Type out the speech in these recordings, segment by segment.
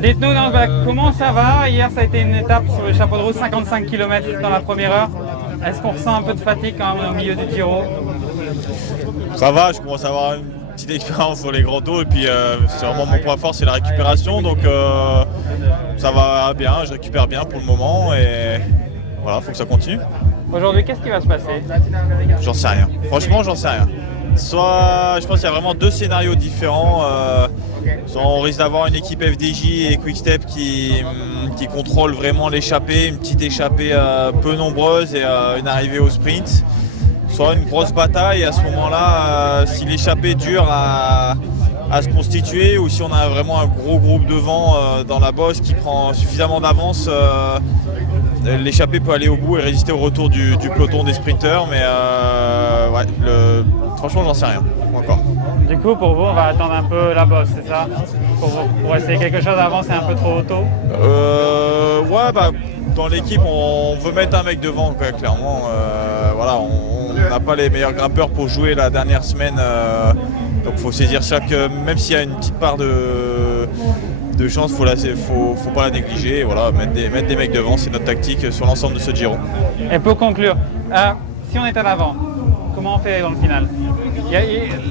Dites-nous donc, comment ça va? Hier, ça a été une étape sur le chapeau de roue, 55 km dans la première heure. Est-ce qu'on ressent un peu de fatigue quand même au milieu du Giro? Ça va, je commence à avoir une petite expérience sur les grands tours et puis c'est vraiment mon point fort, c'est la récupération. Donc ça va bien, je récupère bien pour le moment et voilà, faut que ça continue. Aujourd'hui, qu'est-ce qui va se passer? J'en sais rien. Franchement, j'en sais rien. Soit, je pense qu'il y a vraiment deux scénarios différents. Soit on risque d'avoir une équipe FDJ et Quick-Step qui contrôle vraiment l'échappée, une petite échappée peu nombreuse et une arrivée au sprint. Soit une grosse bataille, à ce moment-là, si l'échappée dure à se constituer ou si on a vraiment un gros groupe devant dans la bosse qui prend suffisamment d'avance, l'échappée peut aller au bout et résister au retour du peloton des sprinteurs. Mais ouais, franchement, j'en sais rien encore. Du coup, pour vous, on va attendre un peu la bosse, c'est ça? Pour essayer quelque chose avant, c'est un peu trop tôt? Ouais, bah, dans l'équipe, on veut mettre un mec devant, quoi, clairement. Voilà, on n'a pas les meilleurs grimpeurs pour jouer la dernière semaine. Donc il faut saisir même s'il y a une petite part de chance, faut pas la négliger. Et voilà, mettre des mecs devant, c'est notre tactique sur l'ensemble de ce Giro. Et pour conclure, si on est à l'avant, comment on fait dans le final?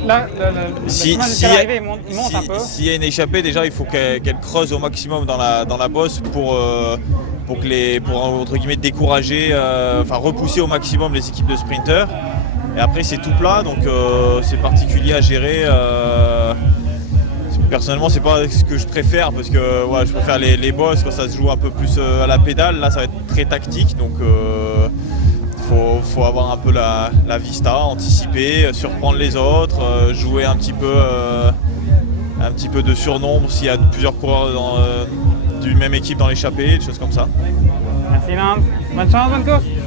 Là, le chemin jusqu'à l'arrivée, il monte un peu. S'il y a une échappée, déjà il faut qu'elle creuse au maximum dans la bosse pour entre guillemets décourager, repousser au maximum les équipes de sprinteurs. Et après c'est tout plat, donc c'est particulier à gérer. Personnellement, c'est pas ce que je préfère parce que ouais, je préfère les bosses quand ça se joue un peu plus à la pédale. Là, ça va être très tactique, donc faut avoir un peu la vista, anticiper, surprendre les autres, jouer un petit peu de surnombre s'il y a plusieurs coureurs d'une même équipe dans l'échappée, des choses comme ça. Merci Nance, bonne chance, bonne course.